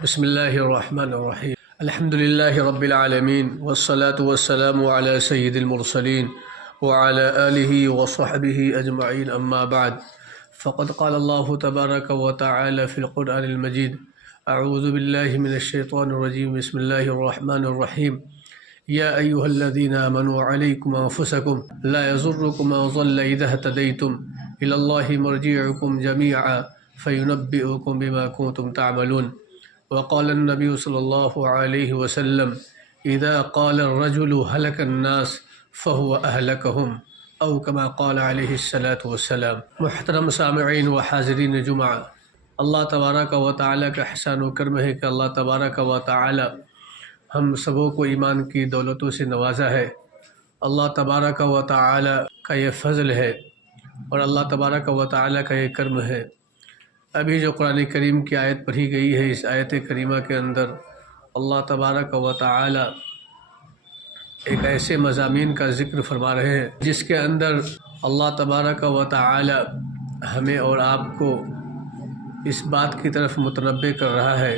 بسم الله الرحمن الرحيم. الحمد لله رب العالمين، والصلاة والسلام على سيد المرسلين وعلى آله وصحبه أجمعين، أما بعد. فقد قال الله تبارك وتعالى في القرآن المجيد: أعوذ بالله من الشيطان الرجيم، بسم الله الرحمن الرحيم. يا أيها الذين آمنوا عليكم أنفسكم لا يضركم من ضل إذا اهتديتم إلى الله مرجعكم جميعا فينبئكم بما كنتم تعملون. وقال النبي صلی اللہ علیہ وسلم: اذا قال الرجل هلك الناس فهو اهلكهم، او كما قال علیہ الصلاۃ والسلام. محترم سامعین و حاضرین جمعہ، اللہ تبارک و تعالیٰ کا احسان و کرم ہے کہ اللہ تبارک و تعالیٰ ہم سبوں کو ایمان کی دولتوں سے نوازا ہے. اللہ تبارک و تعالیٰ کا یہ فضل ہے اور اللہ تبارک و تعالیٰ کا یہ کرم ہے. ابھی جو قرآن کریم کی آیت پڑھی گئی ہے، اس آیت کریمہ کے اندر اللہ تبارک و تعالی ایک ایسے مضامین کا ذکر فرما رہے ہیں جس کے اندر اللہ تبارک و تعالی ہمیں اور آپ کو اس بات کی طرف متنبہ کر رہا ہے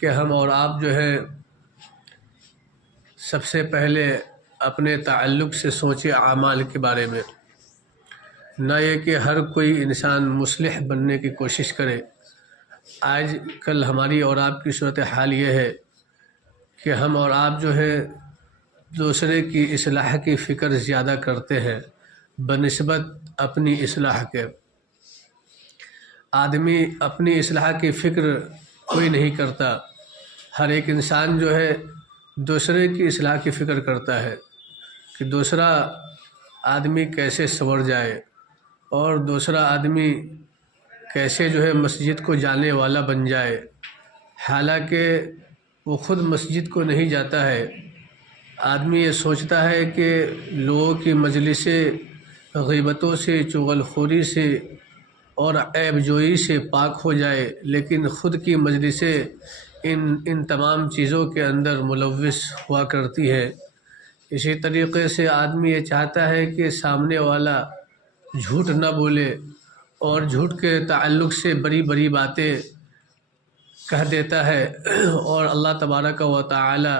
کہ ہم اور آپ جو ہے سب سے پہلے اپنے تعلق سے سوچے اعمال کے بارے میں، نہ یہ کہ ہر کوئی انسان مصلح بننے کی کوشش کرے. آج کل ہماری اور آپ کی صورتحال یہ ہے کہ ہم اور آپ جو ہے دوسرے کی اصلاح کی فکر زیادہ کرتے ہیں بنسبت اپنی اصلاح کے. آدمی اپنی اصلاح کی فکر کوئی نہیں کرتا. ہر ایک انسان جو ہے دوسرے کی اصلاح کی فکر کرتا ہے کہ دوسرا آدمی کیسے سنور جائے اور دوسرا آدمی کیسے جو ہے مسجد کو جانے والا بن جائے، حالانکہ وہ خود مسجد کو نہیں جاتا ہے. آدمی یہ سوچتا ہے کہ لوگوں کی مجلسیں غیبتوں سے، چغل خوری سے اور عیب جوئی سے پاک ہو جائے، لیکن خود کی مجلسیں ان تمام چیزوں کے اندر ملوث ہوا کرتی ہے. اسی طریقے سے آدمی یہ چاہتا ہے کہ سامنے والا جھوٹ نہ بولے اور جھوٹ کے تعلق سے بڑی بڑی باتیں کہہ دیتا ہے، اور اللہ تبارک و تعالی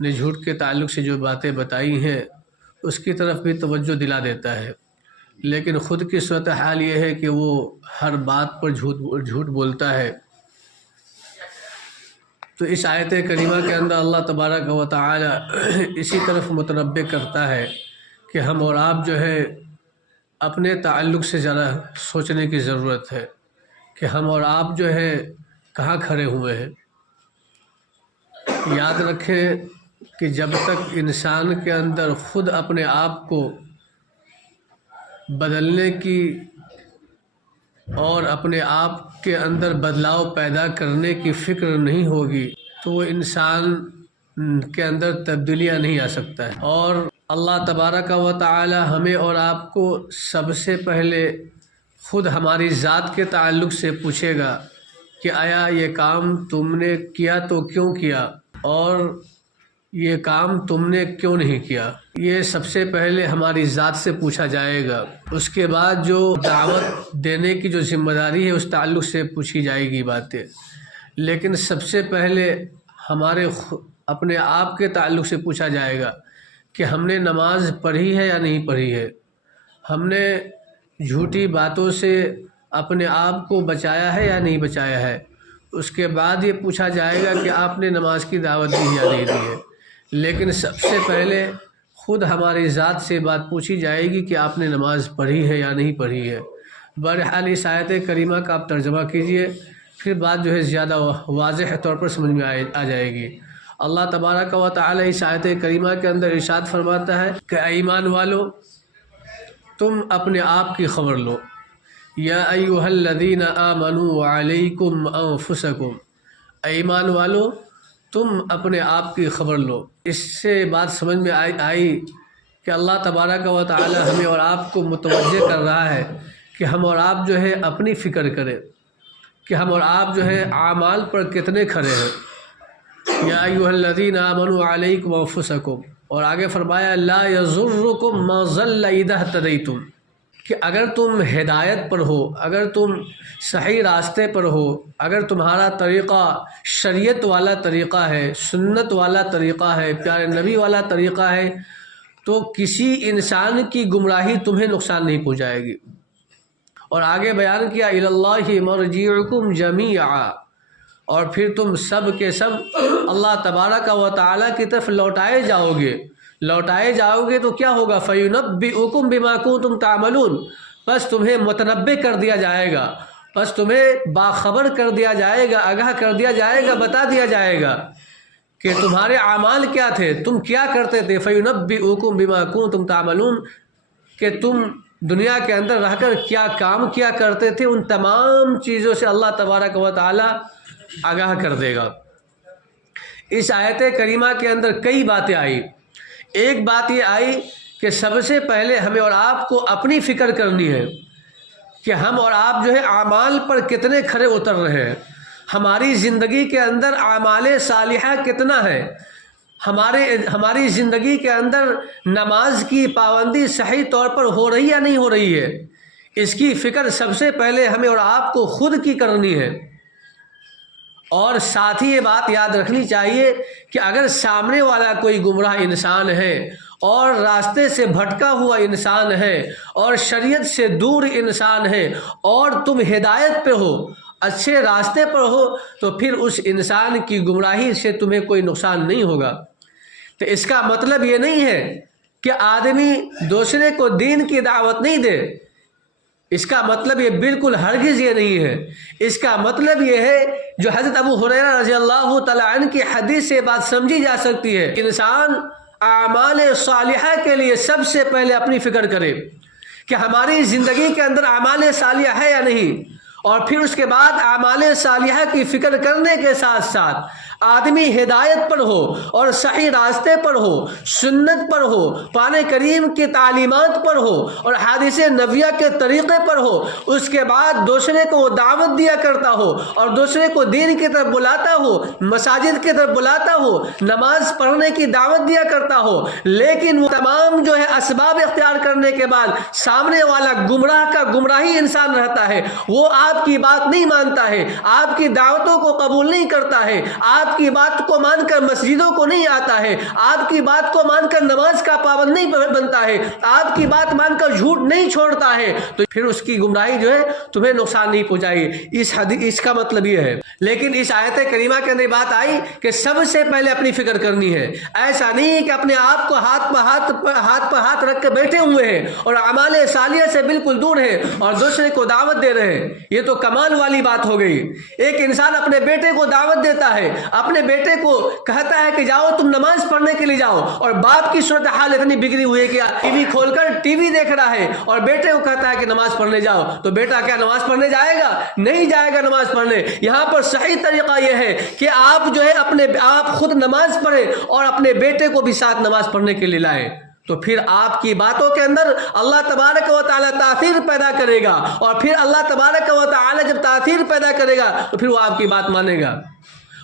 نے جھوٹ کے تعلق سے جو باتیں بتائی ہیں اس کی طرف بھی توجہ دلا دیتا ہے، لیکن خود کی صورتحال یہ ہے کہ وہ ہر بات پر جھوٹ بولتا ہے. تو اس آیت کریمہ کے اندر اللہ تبارک و تعالی اسی طرف متنبہ کرتا ہے کہ ہم اور آپ جو ہے اپنے تعلق سے ذرا سوچنے کی ضرورت ہے کہ ہم اور آپ جو ہے کہاں کھڑے ہوئے ہیں. یاد رکھیں کہ جب تک انسان کے اندر خود اپنے آپ کو بدلنے کی اور اپنے آپ کے اندر بدلاؤ پیدا کرنے کی فکر نہیں ہوگی تو وہ انسان کے اندر تبدیلیاں نہیں آ سکتا ہے. اور اللہ تبارک و تعالی ہمیں اور آپ کو سب سے پہلے خود ہماری ذات کے تعلق سے پوچھے گا کہ آیا یہ کام تم نے کیا تو کیوں کیا، اور یہ کام تم نے کیوں نہیں کیا. یہ سب سے پہلے ہماری ذات سے پوچھا جائے گا. اس کے بعد جو دعوت دینے کی جو ذمہ داری ہے اس تعلق سے پوچھی جائے گی باتیں، لیکن سب سے پہلے ہمارے اپنے آپ کے تعلق سے پوچھا جائے گا کہ ہم نے نماز پڑھی ہے یا نہیں پڑھی ہے، ہم نے جھوٹی باتوں سے اپنے آپ کو بچایا ہے یا نہیں بچایا ہے. اس کے بعد یہ پوچھا جائے گا کہ آپ نے نماز کی دعوت دی یا نہیں دی ہے. لیکن سب سے پہلے خود ہماری ذات سے بات پوچھی جائے گی کہ آپ نے نماز پڑھی ہے یا نہیں پڑھی ہے. بہرحال اس آیت کریمہ کا آپ ترجمہ کیجئے، پھر بات جو ہے زیادہ واضح طور پر سمجھ میں آ جائے گی. اللہ تبارک و تعالی اس آیت کریمہ کے اندر ارشاد فرماتا ہے کہ اے ایمان والو، تم اپنے آپ کی خبر لو. یا ایھا الذین آمنوا علیکم انفسکم، اے ایمان والو تم اپنے آپ کی خبر لو. اس سے بات سمجھ میں آئی کہ اللہ تبارک و تعالی ہمیں اور آپ کو متوجہ کر رہا ہے کہ ہم اور آپ جو ہے اپنی فکر کریں کہ ہم اور آپ جو ہے اعمال پر کتنے کھڑے ہیں. یا ایھا الذین آمنوا علیکم انفسکم، اور آگے فرمایا لا یضرکم من ضل اذا اہتدیتم، کہ اگر تم ہدایت پر ہو، اگر تم صحیح راستے پر ہو، اگر تمہارا طریقہ شریعت والا طریقہ ہے، سنت والا طریقہ ہے، پیارے نبی والا طریقہ ہے، تو کسی انسان کی گمراہی تمہیں نقصان نہیں پہنچائے گی۔ اور آگے بیان کیا الی اللہ مرجعکم جمیعا، اور پھر تم سب کے سب اللہ تبارک و تعالیٰ کی طرف لوٹائے جاؤ گے۔ لوٹائے جاؤ گے تو کیا ہوگا؟ فَيُنَبِّئُكُم بِمَا كُنتُمْ تَعْمَلُونَ، بس تمہیں متنبع کر دیا جائے گا، بس تمہیں باخبر کر دیا جائے گا، آگاہ کر دیا جائے گا، بتا دیا جائے گا کہ تمہارے اعمال کیا تھے، تم کیا کرتے تھے۔ فَيُنَبِّئُكُم بِمَا كُنتُمْ تَعْمَلُونَ، کہ تم دنیا کے اندر رہ کر کیا کام کیا کرتے تھے، ان تمام چیزوں سے اللہ تبارک و تعالی آگاہ کر دے گا۔ اس آیت کریمہ کے اندر کئی باتیں آئی۔ ایک بات یہ آئی کہ سب سے پہلے ہمیں اور آپ کو اپنی فکر کرنی ہے کہ ہم اور آپ جو ہے اعمال پر کتنے کھرے اتر رہے ہیں، ہماری زندگی کے اندر اعمال صالحہ کتنا ہے، ہماری زندگی کے اندر نماز کی پابندی صحیح طور پر ہو رہی یا نہیں ہو رہی ہے۔ اس کی فکر سب سے پہلے ہمیں اور آپ کو خود کی کرنی ہے۔ اور ساتھ ہی یہ بات یاد رکھنی چاہیے کہ اگر سامنے والا کوئی گمراہ انسان ہے اور راستے سے بھٹکا ہوا انسان ہے اور شریعت سے دور انسان ہے اور تم ہدایت پہ ہو، اچھے راستے پر ہو، تو پھر اس انسان کی گمراہی سے تمہیں کوئی نقصان نہیں ہوگا۔ تو اس کا مطلب یہ نہیں ہے کہ آدمی دوسرے کو دین کی دعوت نہیں دے، اس کا مطلب یہ بالکل ہرگز یہ نہیں ہے۔ اس کا مطلب یہ ہے جو حضرت ابو ہریرہ رضی اللہ تعالیٰ عنہ کی حدیث سے بات سمجھی جا سکتی ہے، انسان اعمال صالحہ کے لیے سب سے پہلے اپنی فکر کرے کہ ہماری زندگی کے اندر اعمال صالحہ ہے یا نہیں، اور پھر اس کے بعد اعمال صالحہ کی فکر کرنے کے ساتھ ساتھ آدمی ہدایت پر ہو اور صحیح راستے پر ہو، سنت پر ہو، قرآن کریم کی تعلیمات پر ہو اور حدیث نبویہ کے طریقے پر ہو، اس کے بعد دوسرے کو وہ دعوت دیا کرتا ہو اور دوسرے کو دین کی طرف بلاتا ہو، مساجد کی طرف بلاتا ہو، نماز پڑھنے کی دعوت دیا کرتا ہو، لیکن وہ تمام جو ہے اسباب اختیار کرنے کے بعد سامنے والا گمراہ کا گمراہی انسان رہتا ہے، وہ آپ کی بات نہیں مانتا ہے، آپ کی دعوتوں کو قبول نہیں کرتا ہے، آپ کی بات کو مان کر مسجدوں کو نہیں آتا ہے، آپ کی بات کو مان کر نماز کا پابند نہیں بنتا ہے، آپ کی بات مان کر جھوٹ نہیں چھوڑتا ہے، تو پھر اس کی گمراہی جو ہے تمہیں نقصان نہیں پہنچائے گی۔ اس کا مطلب یہ ہے۔ لیکن اس آیت کریمہ کے اندر بات آئی کہ سب سے پہلے اپنی فکر کرنی ہے۔ ایسا نہیں کہ اپنے آپ کو ہاتھ پر ہاتھ رکھ کے بیٹھے ہوئے ہیں اور اعمال صالحہ سے بالکل دور ہیں اور دوسرے کو دعوت دے رہے ہیں، یہ تو کمال والی بات ہو گئی۔ ایک انسان اپنے بیٹے کو دعوت دیتا ہے، اپنے بیٹے کو کہتا ہے کہ جاؤ تم نماز پڑھنے کے لیے جاؤ، اور باپ کی صورتحال اتنی بگڑی ہوئی ہے کہ ٹی وی کھول کر ٹی وی دیکھ رہا ہے اور بیٹے کو کہتا ہے کہ نماز پڑھنے جاؤ، تو بیٹا کیا نماز پڑھنے جائے گا؟ نہیں جائے گا نماز پڑھنے۔ یہاں پر صحیح طریقہ یہ ہے کہ آپ جو ہے آپ خود نماز پڑھیں اور اپنے بیٹے کو بھی ساتھ نماز پڑھنے کے لیے لائیں، تو پھر آپ کی باتوں کے اندر اللہ تبارک و تعالی تاثیر پیدا کرے گا، اور پھر اللہ تبارک و تعالی جب تاثیر پیدا کرے گا تو پھر وہ آپ کی بات مانے گا۔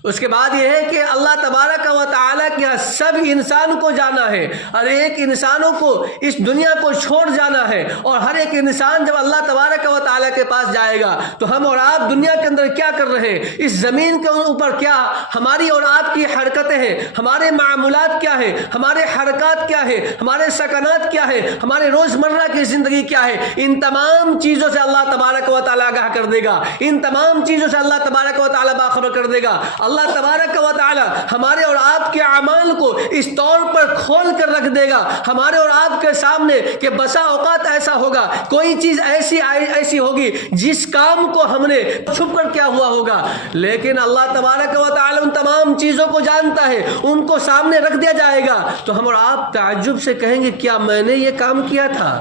اس کے بعد یہ ہے کہ اللہ تبارک و تعالیٰ کے سب انسان کو جانا ہے، ہر ایک انسانوں کو اس دنیا کو چھوڑ جانا ہے، اور ہر ایک انسان جب اللہ تبارک و تعالیٰ کے پاس جائے گا تو ہم اور آپ دنیا کے اندر کیا کر رہے ہیں، اس زمین کے اوپر کیا ہماری اور آپ کی حرکتیں ہیں، ہمارے معمولات کیا ہیں، ہمارے حرکات کیا ہیں، ہمارے سکنات کیا ہیں، ہمارے روزمرہ کی زندگی کیا ہے، ان تمام چیزوں سے اللہ تبارک و تعالیٰ آگاہ کر دے گا، ان تمام چیزوں سے اللہ تبارک و تعالیٰ باخبر کر دے گا۔ اللہ تبارک و تعالی ہمارے اور آپ کے اعمال کو اس طور پر کھول کر رکھ دے گا ہمارے اور آپ کے سامنے کہ بسا اوقات ایسا ہوگا، کوئی چیز ایسی ہوگی جس کام کو ہم نے چھپ کر کیا ہوا ہوگا، لیکن اللہ تبارک و تعالی ان تمام چیزوں کو جانتا ہے، ان کو سامنے رکھ دیا جائے گا، تو ہم اور آپ تعجب سے کہیں گے کیا میں نے یہ کام کیا تھا؟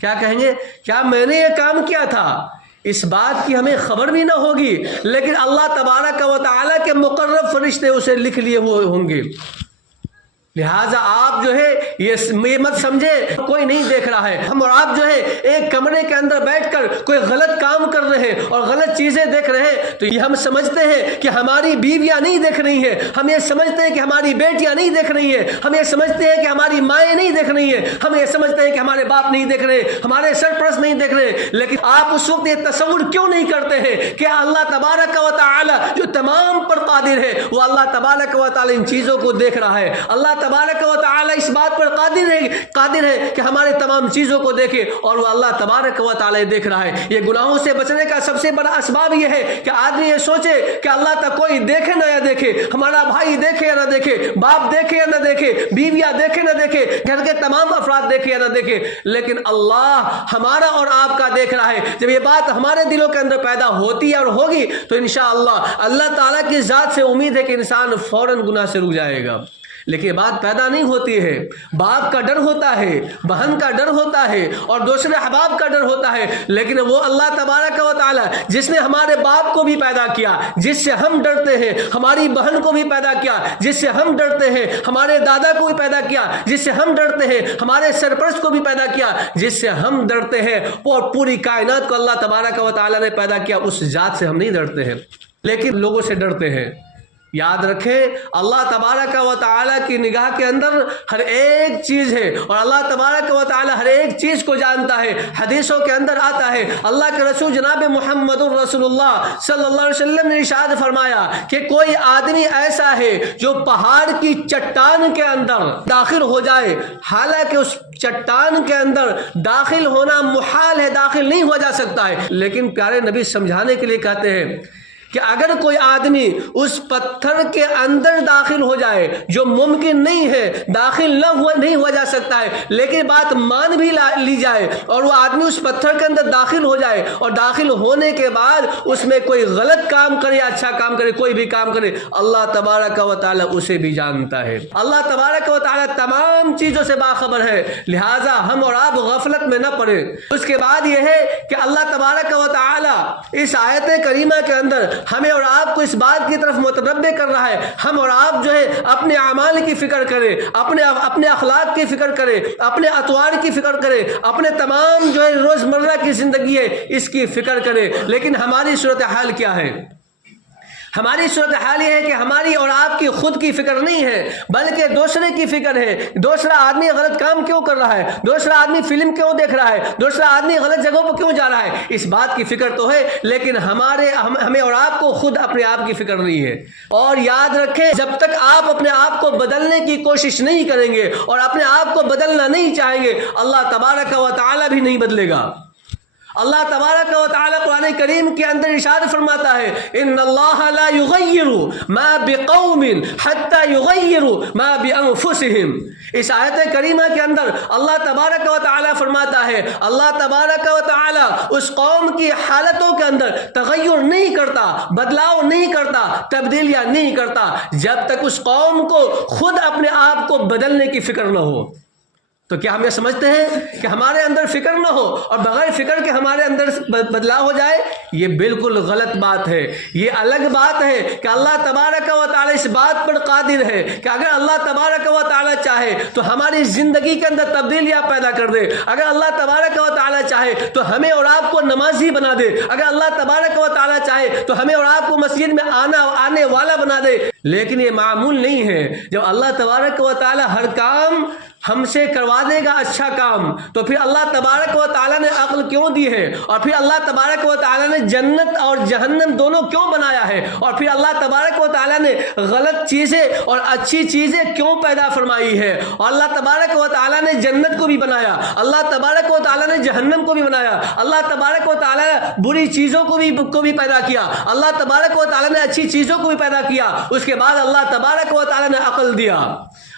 کیا کہیں گے؟ کیا میں نے یہ کام کیا تھا؟ اس بات کی ہمیں خبر بھی نہ ہوگی، لیکن اللہ تبارک و تعالیٰ کے مقرب فرشتے اسے لکھ لیے ہوئے ہوں گے۔ لہٰذا آپ جو ہے یہ مت سمجھے کوئی نہیں دیکھ رہا ہے. ہم اور آپ جو ہے ایک کمرے کے اندر بیٹھ کر کوئی غلط کام کر رہے ہیں اور غلط چیزیں دیکھ رہے ہیں تو یہ ہم سمجھتے ہیں کہ ہماری بیویاں نہیں دیکھ رہی ہیں, ہم یہ سمجھتے ہیں کہ ہماری بیٹیاں نہیں دیکھ رہی ہیں, ہم یہ سمجھتے ہیں کہ ہماری مائیں نہیں دیکھ رہی ہیں, ہم یہ سمجھتے ہیں کہ ہمارے باپ نہیں دیکھ رہے, ہمارے سرپرست نہیں دیکھ رہے. لیکن آپ اس وقت یہ تصور کیوں نہیں کرتے ہیں کہ اللہ تبارک و تعالی جو تمام پر قادر ہے, وہ اللہ تبارک و تعالی ان چیزوں کو دیکھ رہا ہے. اللہ تبارک و تعالی اس بات پر قادر ہے کہ ہمارے تمام چیزوں کو دیکھے, اور وہ اللہ تبارک و تعالی دیکھ رہا ہے. یہ گناہوں سے بچنے کا سب سے بڑا اسباب یہ ہے کہ آدمی یہ سوچے کہ اللہ تک کوئی دیکھے نہ یا دیکھے, ہمارا بھائی دیکھے یا نہ دیکھے, باپ دیکھے یا نہ دیکھے, بیویاں دیکھے نہ دیکھے, گھر کے تمام افراد دیکھے یا نہ دیکھے, لیکن اللہ ہمارا اور آپ کا دیکھ رہا ہے. جب یہ بات ہمارے دلوں کے اندر پیدا ہوتی ہے اور ہوگی تو انشاءاللہ اللہ تعالیٰ کی ذات سے امید ہے کہ انسان فوراً گناہ سے رک جائے گا. لیکن بات پیدا نہیں ہوتی ہے. باپ کا ڈر ہوتا ہے, بہن کا ڈر ہوتا ہے, اور دوسرے احباب کا ڈر ہوتا ہے, لیکن وہ اللہ تبارک و تعالی جس نے ہمارے باپ کو بھی پیدا کیا جس سے ہم ڈرتے ہیں, ہماری بہن کو بھی پیدا کیا جس سے ہم ڈرتے ہیں, ہمارے دادا کو بھی پیدا کیا جس سے ہم ڈرتے ہیں, ہمارے سرپرست کو بھی پیدا کیا جس سے ہم ڈرتے ہیں, اور پوری کائنات کو اللہ تبارک و تعالی نے پیدا کیا, اس ذات سے ہم نہیں ڈرتے ہیں لیکن لوگوں سے ڈرتے ہیں. یاد رکھیں اللہ تبارک و تعالیٰ کی نگاہ کے اندر ہر ایک چیز ہے, اور اللہ تبارک و تعالیٰ ہر ایک چیز کو جانتا ہے. حدیثوں کے اندر آتا ہے, اللہ کے رسول جناب محمد الرسول اللہ صلی اللہ علیہ وسلم نے ارشاد فرمایا کہ کوئی آدمی ایسا ہے جو پہاڑ کی چٹان کے اندر داخل ہو جائے, حالانکہ اس چٹان کے اندر داخل ہونا محال ہے, داخل نہیں ہو جا سکتا ہے, لیکن پیارے نبی سمجھانے کے لیے کہتے ہیں کہ اگر کوئی آدمی اس پتھر کے اندر داخل ہو جائے, جو ممکن نہیں ہے, داخل نہیں ہو جا سکتا ہے, لیکن بات مان بھی لی جائے اور وہ آدمی اس پتھر کے اندر داخل ہو جائے, اور داخل ہونے کے بعد اس میں کوئی غلط کام کرے یا اچھا کام کرے, کوئی بھی کام کرے, اللہ تبارک و تعالی اسے بھی جانتا ہے. اللہ تبارک و تعالی تمام چیزوں سے باخبر ہے, لہٰذا ہم اور آپ غفلت میں نہ پڑے. اس کے بعد یہ ہے کہ اللہ تبارک و تعالی اس آیت کریمہ کے اندر ہمیں اور آپ کو اس بات کی طرف متنبہ کر رہا ہے, ہم اور آپ جو ہے اپنے اعمال کی فکر کریں, اپنے اخلاق کی فکر کریں, اپنے اطوار کی فکر کریں, اپنے تمام جو ہے روزمرہ کی زندگی ہے اس کی فکر کریں. لیکن ہماری صورتحال کیا ہے؟ ہماری صورتحال یہ ہے کہ ہماری اور آپ کی خود کی فکر نہیں ہے, بلکہ دوسرے کی فکر ہے. دوسرا آدمی غلط کام کیوں کر رہا ہے, دوسرا آدمی فلم کیوں دیکھ رہا ہے, دوسرا آدمی غلط جگہوں پر کیوں جا رہا ہے, اس بات کی فکر تو ہے, لیکن ہمیں اور آپ کو خود اپنے آپ کی فکر نہیں ہے. اور یاد رکھیں, جب تک آپ اپنے آپ کو بدلنے کی کوشش نہیں کریں گے اور اپنے آپ کو بدلنا نہیں چاہیں گے, اللہ تبارک و تعالی بھی نہیں بدلے گا. اللہ تبارک و تعالی قرآن کریم کے اندر ارشاد فرماتا ہے, ان اللہ لا یغیر ما بقوم حتی یغیر ما بانفسہم. اس آیت کریمہ کے اندر اللہ تبارک و تعالی فرماتا ہے, اللہ تبارک و تعالی اس قوم کی حالتوں کے اندر تغیر نہیں کرتا, بدلاؤ نہیں کرتا, تبدیلیاں نہیں کرتا, جب تک اس قوم کو خود اپنے آپ کو بدلنے کی فکر نہ ہو. تو کیا ہم یہ سمجھتے ہیں کہ ہمارے اندر فکر نہ ہو اور بغیر فکر کے ہمارے اندر بدلاؤ ہو جائے؟ یہ بالکل غلط بات ہے. یہ الگ بات ہے کہ اللہ تبارک و تعالی اس بات پر قادر ہے کہ اگر اللہ تبارک و تعالی چاہے تو ہماری زندگی کے اندر تبدیلیاں پیدا کر دے. اگر اللہ تبارک و تعالی چاہے تو ہمیں اور آپ کو نمازی بنا دے. اگر اللہ تبارک و تعالی چاہے تو ہمیں اور آپ کو مسجد میں آنے والا بنا دے. لیکن یہ معمول نہیں ہے. جب اللہ تبارک و تعالی ہر کام ہم سے کروا دے گا اچھا کام, تو پھر اللہ تبارک و تعالیٰ نے عقل کیوں دی ہے, اور پھر اللہ تبارک و تعالیٰ نے جنت اور جہنم دونوں کیوں بنایا ہے, اور پھر اللہ تبارک و تعالیٰ نے غلط چیزیں اور اچھی چیزیں کیوں پیدا فرمائی ہے, اور اللہ تبارک و تعالیٰ نے جنت کو بھی بنایا, اللہ تبارک و تعالیٰ نے جہنم کو بھی بنایا, اللہ تبارک و تعالیٰ نے بری چیزوں کو بھی پیدا کیا, اللہ تبارک و تعالیٰ نے اچھی چیزوں کو بھی پیدا کیا. اس کے بعد اللہ تبارک و تعالیٰ نے عقل دیا,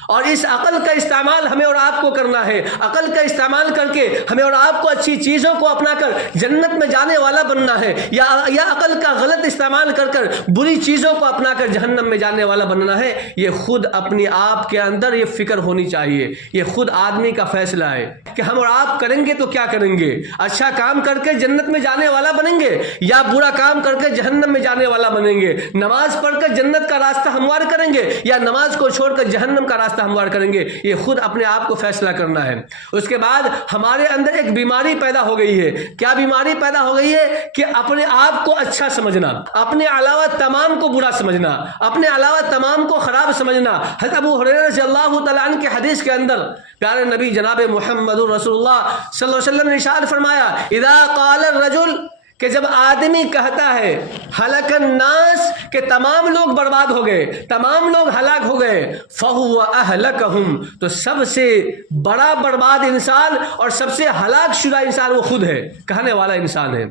اور اس عقل کا استعمال ہمیں اور آپ کو کرنا ہے. عقل کا استعمال کر کے ہمیں اور آپ کو اچھی چیزوں کو اپنا کر جنت میں جانے والا بننا ہے, یا عقل کا غلط استعمال کر بری چیزوں کو اپنا کر جہنم میں جانے والا بننا ہے. یہ خود اپنی آپ کے اندر یہ فکر ہونی چاہیے. یہ خود آدمی کا فیصلہ ہے کہ ہم اور آپ کریں گے تو کیا کریں گے, اچھا کام کر کے جنت میں جانے والا بنیں گے یا برا کام کر کے جہنم میں جانے والا بنیں گے. نماز پڑھ کر جنت کا راستہ ہموار کریں گے یا نماز کو چھوڑ کر جہنم کا راستہ راستہ ہموار کریں گے، یہ خود اپنے آپ کو فیصلہ کرنا ہے۔ اس کے بعد ہمارے اندر ایک بیماری پیدا ہو گئی ہے۔ کیا بیماری پیدا ہو گئی ہے؟ کہ اپنے آپ کو اچھا سمجھنا، اپنے علاوہ تمام کو برا سمجھنا، اپنے علاوہ تمام کو خراب سمجھنا۔ حضرت ابو ہریرہ رضی اللہ تعالیٰ عنہ کی حدیث کے اندر پیارے نبی جناب محمد رسول اللہ صلی اللہ علیہ وسلم نے ارشاد فرمایا، اذا قال الرجل، کہ جب آدمی کہتا ہے ہلک الناس، کہ تمام لوگ برباد ہو گئے، تمام لوگ ہلاک ہو گئے، فہو اہلکہم، تو سب سے بڑا برباد انسان اور سب سے ہلاک شدہ انسان وہ خود ہے، کہنے والا انسان ہے۔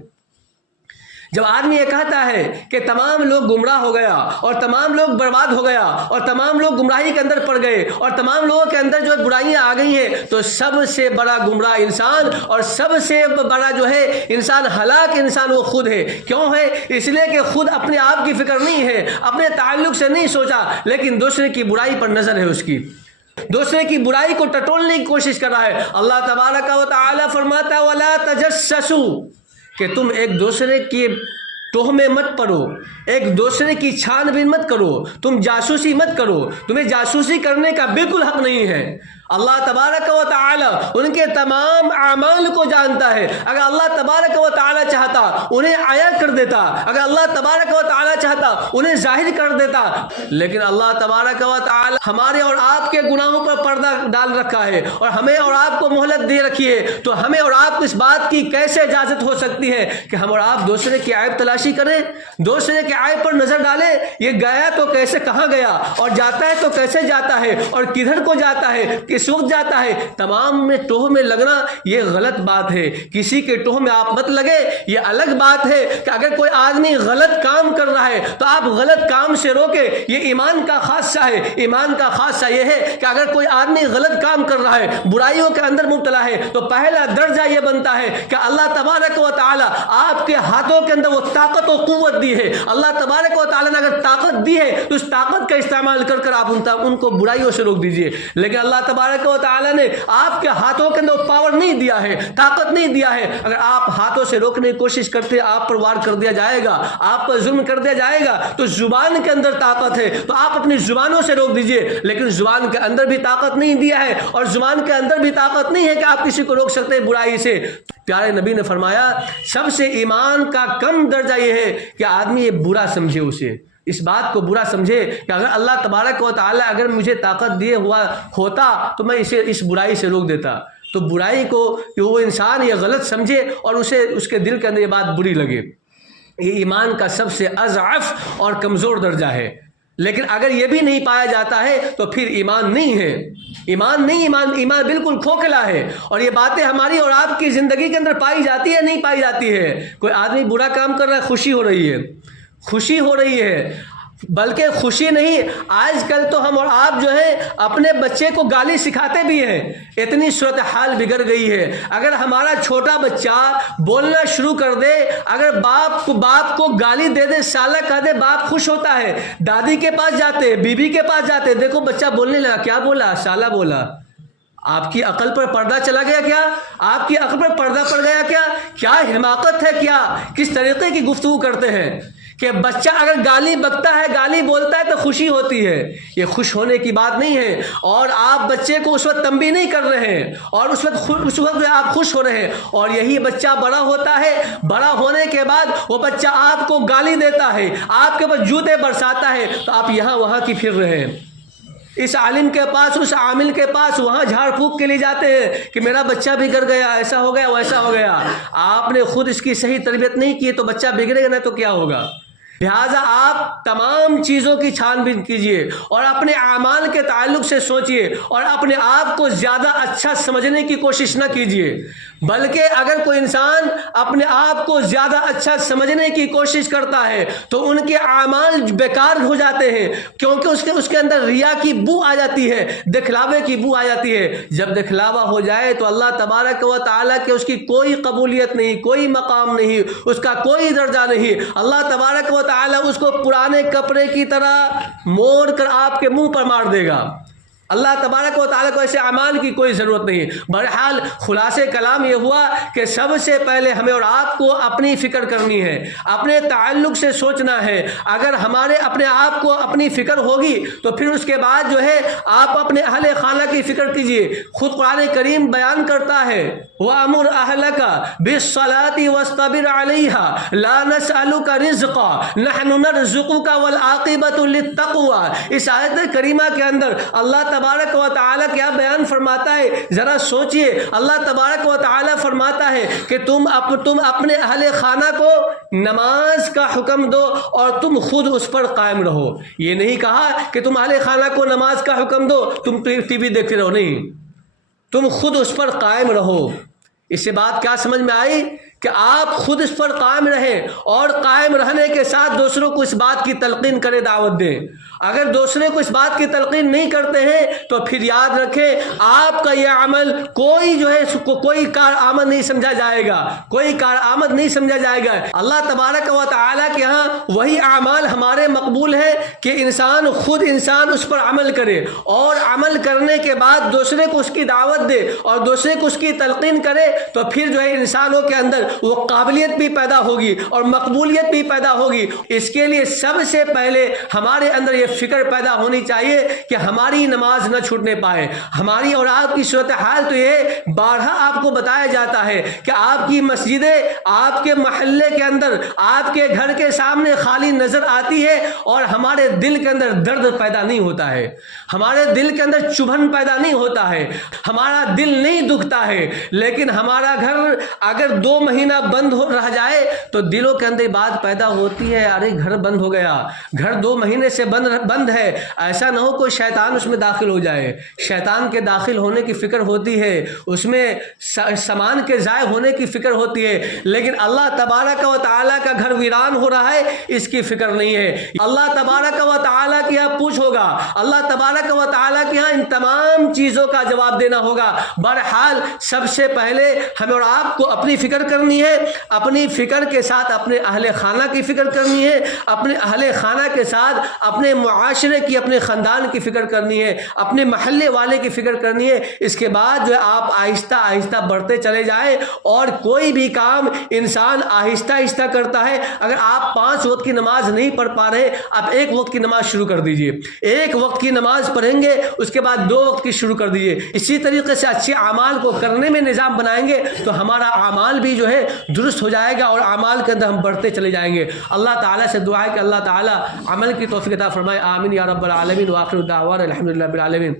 جب آدمی یہ کہتا ہے کہ تمام لوگ گمراہ ہو گیا اور تمام لوگ برباد ہو گیا اور تمام لوگ گمراہی کے اندر پڑ گئے اور تمام لوگوں کے اندر جو برائیاں آ گئی ہیں، تو سب سے بڑا گمراہ انسان اور سب سے بڑا جو ہے انسان ہلاک انسان وہ خود ہے۔ کیوں ہے؟ اس لیے کہ خود اپنے آپ کی فکر نہیں ہے، اپنے تعلق سے نہیں سوچا، لیکن دوسرے کی برائی پر نظر ہے، اس کی دوسرے کی برائی کو ٹٹولنے کی کوشش کر رہا ہے۔ اللہ تبارک و تعالی فرماتا ہے وَلَا تَجَسَّسُوا، کہ تم ایک دوسرے کی تہمے مت پڑو، ایک دوسرے کی چھان بین مت کرو، تم جاسوسی مت کرو، تمہیں جاسوسی کرنے کا بالکل حق نہیں ہے۔ اللہ تبارک و تعالی ان کے تمام اعمال کو جانتا ہے۔ اگر اللہ تبارک و تعالی چاہتا انہیں عیاں کر دیتا، اگر اللہ تبارک و تعالی چاہتا انہیں ظاہر کر دیتا، لیکن اللہ تبارک و تعالی ہمارے اور آپ کے گناہوں پر پردہ ڈال رکھا ہے اور ہمیں اور آپ کو مہلت دے رکھی ہے، تو ہمیں اور آپ کو اس بات کی کیسے اجازت ہو سکتی ہے کہ ہم اور آپ دوسرے کی عیب تلاشی کریں، دوسرے کے عیب پر نظر ڈالیں؟ یہ گیا تو کیسے کہاں گیا، اور جاتا ہے تو کیسے جاتا ہے، اور کدھر کو جاتا ہے، کس وقت جاتا ہے، تمام میں ٹوہ میں لگنا یہ غلط بات ہے۔ کسی کے ٹوہ میں آپ مت لگے۔ یہ الگ بات ہے کہ اگر کوئی آدمی غلط کام کر رہا ہے تو آپ غلط کام سے روکے، یہ ایمان کا خاصہ ہے۔ ایمان کا خاصہ یہ ہے کہ اگر کوئی آدمی غلط کام کر رہا ہے، برائیوں کے اندر مبتلا ہے، تو پہلا درجہ یہ بنتا ہے کہ اللہ تبارک و تعالی آپ کے ہاتھوں کے اندر وہ طاقت و قوت دی ہے۔ اللہ تبارک و تعالی نے اگر طاقت دی ہے تو اس طاقت کا استعمال کر کر آپ ان کو برائیوں سے روک دیجئے۔ لیکن اللہ تبارک و تعالی نے آپ کے ہاتھوں کے اندر پاور نہیں دیا ہے، طاقت نہیں دیا ہے۔ اگر آپ ہاتھوں سے روکنے کی کوشش کرتے آپ پر وار کر دیا جائے گا، آپ پر ظلم کر دیا جائے گا۔ تو زبان کے اندر طاقت ہے تو آپ اپنی زبانوں سے روک دیجئے، لیکن زبان کے اندر بھی طاقت نہیں دیا ہے اور زبان کے اندر بھی طاقت نہیں ہے کہ آپ کسی کو روک سکتے ہیں برائی سے۔ پیارے نبی نے فرمایا سب سے ایمان کا کم درجہ یہ ہے کہ آدمی یہ برا سمجھے، اسے اس بات کو برا سمجھے کہ اگر اللہ تبارک و تعالی اگر مجھے طاقت دیے ہوا ہوتا تو میں اسے اس برائی سے روک دیتا۔ تو برائی کو وہ انسان یہ غلط سمجھے اور اسے اس کے دل کے اندر یہ بات بری لگے، یہ ایمان کا سب سے اضعف اور کمزور درجہ ہے۔ لیکن اگر یہ بھی نہیں پایا جاتا ہے تو پھر ایمان نہیں ہے، ایمان نہیں، ایمان بالکل کھوکھلا ہے۔ اور یہ باتیں ہماری اور آپ کی زندگی کے اندر پائی جاتی ہے، نہیں پائی جاتی ہے؟ کوئی آدمی برا کام کر رہا ہے، خوشی ہو رہی ہے، خوشی ہو رہی ہے، بلکہ خوشی نہیں، آج کل تو ہم اور آپ جو ہے اپنے بچے کو گالی سکھاتے بھی ہیں، اتنی صورتحال بگڑ گئی ہے۔ اگر ہمارا چھوٹا بچہ بولنا شروع کر دے، اگر باپ کو گالی دے دے، سالہ کہہ دے، باپ خوش ہوتا ہے، دادی کے پاس جاتے، بیوی کے پاس جاتے، دیکھو بچہ بولنے لگا، کیا بولا؟ سالہ بولا۔ آپ کی عقل پر پردہ چلا گیا کیا؟ آپ کی عقل پر پردہ پڑ گیا کیا؟ کیا حماقت ہے؟ کیا کس طریقے کی گفتگو کرتے ہیں کہ بچہ اگر گالی بکتا ہے، گالی بولتا ہے تو خوشی ہوتی ہے؟ یہ خوش ہونے کی بات نہیں ہے، اور آپ بچے کو اس وقت تنبیہ نہیں کر رہے ہیں، اور اس وقت آپ خوش ہو رہے ہیں، اور یہی بچہ بڑا ہوتا ہے، بڑا ہونے کے بعد وہ بچہ آپ کو گالی دیتا ہے، آپ کے اوپر جوتے برساتا ہے، تو آپ یہاں وہاں کی پھر رہے ہیں، اس عالم کے پاس، اس عامل کے پاس، وہاں جھاڑ پھونک کے لیے جاتے ہیں کہ میرا بچہ بگڑ گیا، ایسا ہو گیا، ویسا ہو گیا۔ آپ نے خود اس کی صحیح تربیت نہیں کی تو بچہ بگڑے گا، نہ تو کیا ہوگا؟ لہٰذا آپ تمام چیزوں کی چھان بین کیجئے اور اپنے اعمال کے تعلق سے سوچئے اور اپنے آپ کو زیادہ اچھا سمجھنے کی کوشش نہ کیجئے، بلکہ اگر کوئی انسان اپنے آپ کو زیادہ اچھا سمجھنے کی کوشش کرتا ہے تو ان کے اعمال بیکار ہو جاتے ہیں، کیونکہ اس کے اندر ریا کی بو آ جاتی ہے، دکھلاوے کی بو آ جاتی ہے۔ جب دکھلاوا ہو جائے تو اللہ تبارک و تعالیٰ کے اس کی کوئی قبولیت نہیں، کوئی مقام نہیں، اس کا کوئی درجہ نہیں۔ اللہ تبارک و تعالیٰ اس کو پرانے کپڑے کی طرح موڑ کر آپ کے منہ پر مار دے گا۔ اللہ تبارک و تعالیٰ کو ایسے اعمال کی کوئی ضرورت نہیں ہے۔ بہرحال خلاصے کلام یہ ہوا کہ سب سے پہلے ہمیں اور آپ کو اپنی فکر کرنی ہے، اپنے تعلق سے سوچنا ہے۔ اگر ہمارے اپنے آپ کو اپنی فکر ہوگی تو پھر اس کے بعد جو ہے آپ اپنے اہل خانہ کی فکر کیجئے۔ خود قرآن کریم بیان کرتا ہے وَأَمُرْ أَهْلَكَ بِالصَّلَاةِ وَاصْطَبِرْ عَلَيْهَا لَا نَسْأَلُكَ رِزْقًا نَحْنُ نَرْزُقُكَ وَالْعَاقِبَةُ لِلتَّقْوَىٰ۔ اس آیت کریمہ کے اندر اللہ تبارک و تعالیٰ کیا بیان فرماتا ہے، ذرا سوچئے۔ اللہ تبارک و تعالیٰ فرماتا ہے کہ تم اپنے اہل خانہ کو نماز کا حکم دو اور تم خود اس پر قائم رہو۔ یہ نہیں کہا کہ تم اہل خانہ کو نماز کا حکم دو، تم ٹی وی دیکھتے رہو، نہیں، تم خود اس پر قائم رہو۔ اس سے بات کیا سمجھ میں آئی کہ آپ خود اس پر قائم رہیں اور قائم رہنے کے ساتھ دوسروں کو اس بات کی تلقین کرے، دعوت دیں۔ اگر دوسرے کو اس بات کی تلقین نہیں کرتے ہیں تو پھر یاد رکھیں آپ کا یہ عمل کوئی کارآمد نہیں سمجھا جائے گا، کوئی کارآمد نہیں سمجھا جائے گا۔ اللہ تبارک و تعالیٰ کے ہاں وہی اعمال ہمارے مقبول ہیں کہ انسان اس پر عمل کرے اور عمل کرنے کے بعد دوسرے کو اس کی دعوت دے اور دوسرے کو اس کی تلقین کرے، تو پھر جو ہے انسانوں کے اندر وہ قابلیت بھی پیدا ہوگی اور مقبولیت بھی پیدا ہوگی۔ اس کے لیے سب سے پہلے ہمارے اندر یہ فکر پیدا ہونی چاہیے کہ ہماری نماز نہ چھوٹنے پائے۔ ہماری اور آپ کی صورتحال تو یہ بارہا آپ کو بتایا جاتا ہے کہ آپ کی مسجدیں آپ کے محلے کے اندر، آپ کے گھر کے سامنے خالی نظر آتی ہے اور ہمارے دل کے اندر درد پیدا نہیں ہوتا ہے، ہمارے دل کے اندر چبھن پیدا نہیں ہوتا ہے، ہمارا دل نہیں دکھتا ہے۔ لیکن ہمارا گھر اگر 2 مہینہ بند رہ جائے تو دلوں کے اندر بات پیدا ہوتی ہے، ارے گھر بند ہو گیا، گھر 2 مہینے سے بند ہے، ایسا نہ ہو کوئی شیطان اس میں داخل ہو جائے۔ شیطان کے داخل ہونے کی فکر ہوتی ہے، اس میں سامان کے ضائع ہونے کی فکر ہوتی ہے، لیکن اللہ تبارک و تعالیٰ کا گھر ویران ہو رہا ہے اس کی فکر نہیں ہے۔ اللہ تبارک و تعالیٰ کے یہاں پوچھ ہوگا، اللہ تبارک و تعالیٰ کے یہاں ان تمام چیزوں کا جواب دینا ہوگا۔ بہرحال سب سے پہلے ہمیں اور آپ کو اپنی فکر کرنی ہے، اپنی فکر کے ساتھ اپنے اہل خانہ کی فکر کرنی ہے، اپنے اہل خانہ کے ساتھ اپنے معاشرے کی، اپنے خاندان کی فکر کرنی ہے، اپنے محلے والے کی فکر کرنی ہے۔ اس کے بعد جو ہے آپ آہستہ آہستہ بڑھتے چلے جائیں، اور کوئی بھی کام انسان آہستہ آہستہ کرتا ہے۔ اگر آپ 5 وقت کی نماز نہیں پڑھ پا رہے، آپ 1 وقت کی نماز شروع کر دیجئے، 1 وقت کی نماز پڑھیں گے، اس کے بعد 2 وقت کی شروع کر دیجئے۔ اسی طریقے سے اچھے اعمال کو کرنے میں نظام بنائیں گے تو ہمارا اعمال بھی جو ہے درست ہو جائے گا اور اعمال کے اندر ہم بڑھتے چلے جائیں گے۔ اللہ تعالیٰ سے دعا ہے کہ اللہ تعالیٰ عمل کی توفیق عطا فرمائے، آمین یا رب العالمین، وآخر دعوانا الحمدللہ رب العالمین۔